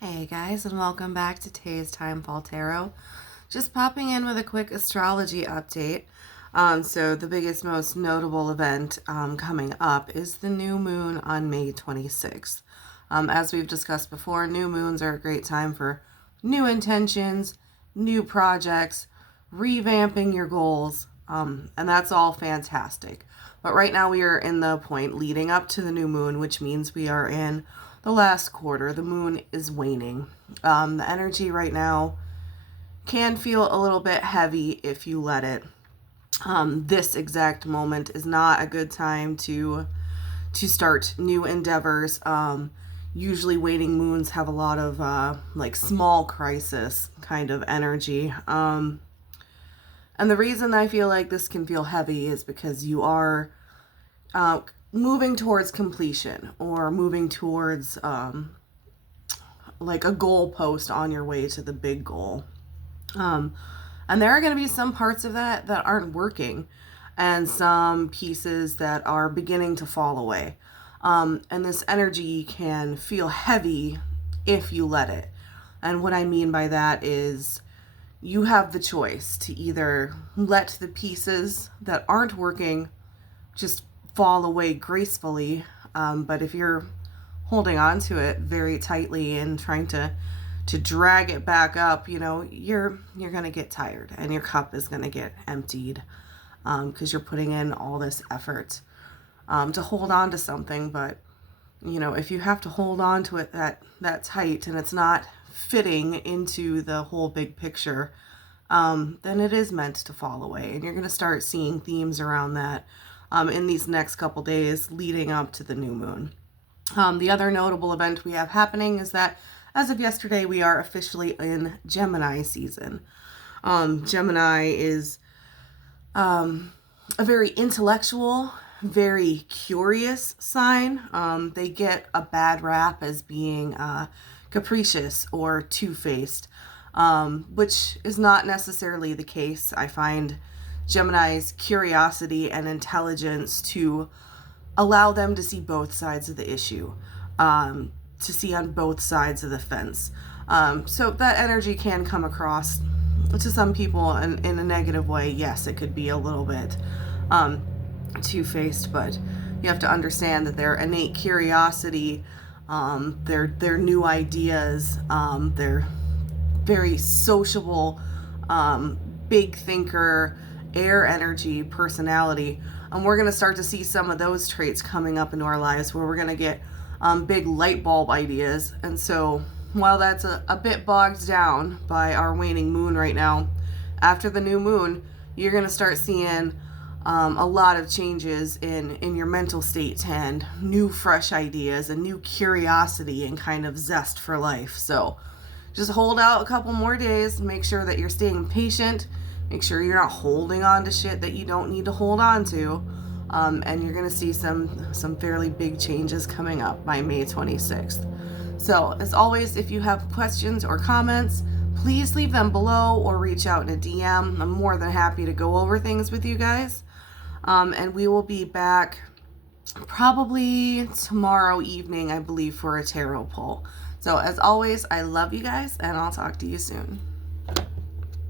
Hey guys, and welcome back to Tay's Time Fall Tarot. Just popping in with a quick astrology update. So the biggest, most notable event coming up is the new moon on May 26th. As we've discussed before, new moons are a great time for new intentions, new projects, revamping your goals, and that's all fantastic. But right now we are in the point leading up to the new moon, which means we are in the last quarter. The moon is waning. The energy right now can feel a little bit heavy if you let it. This exact moment is not a good time to start new endeavors. Usually waning moons have a lot of like small crisis kind of energy. And the reason I feel like this can feel heavy is because you are moving towards completion or moving towards like a goal post on your way to the big goal. And there are going to be some parts of that aren't working and some pieces that are beginning to fall away. And this energy can feel heavy if you let it. And what I mean by that is you have the choice to either let the pieces that aren't working just fall away gracefully, but if you're holding on to it very tightly and trying to drag it back up, you know, you're gonna get tired and your cup is gonna get emptied because you're putting in all this effort to hold on to something. But you know, if you have to hold on to it that tight and it's not fitting into the whole big picture, then it is meant to fall away. And you're going to start seeing themes around that in these next couple days leading up to the new moon. The other notable event we have happening is that as of yesterday, we are officially in Gemini season. Gemini is a very intellectual, very curious sign. They get a bad rap as being capricious or two-faced, which is not necessarily the case. I find Gemini's curiosity and intelligence to allow them to see both sides of the issue, to see on both sides of the fence. So that energy can come across to some people in a negative way. Yes, it could be a little bit two-faced, but you have to understand that their innate curiosity, their new ideas, their very sociable, big thinker, air energy, personality. We're going to start to see some of those traits coming up into our lives where we're going to get big light bulb ideas. And so while that's a bit bogged down by our waning moon right now, after the new moon, you're going to start seeing a lot of changes in your mental state and new fresh ideas and new curiosity and kind of zest for life. So just hold out a couple more days, make sure that you're staying patient, make sure you're not holding on to shit that you don't need to hold on to, and you're going to see some fairly big changes coming up by May 26th. So as always, if you have questions or comments, please leave them below or reach out in a DM. I'm more than happy to go over things with you guys. And we will be back probably tomorrow evening, I believe, for a tarot pull. So as always, I love you guys, and I'll talk to you soon.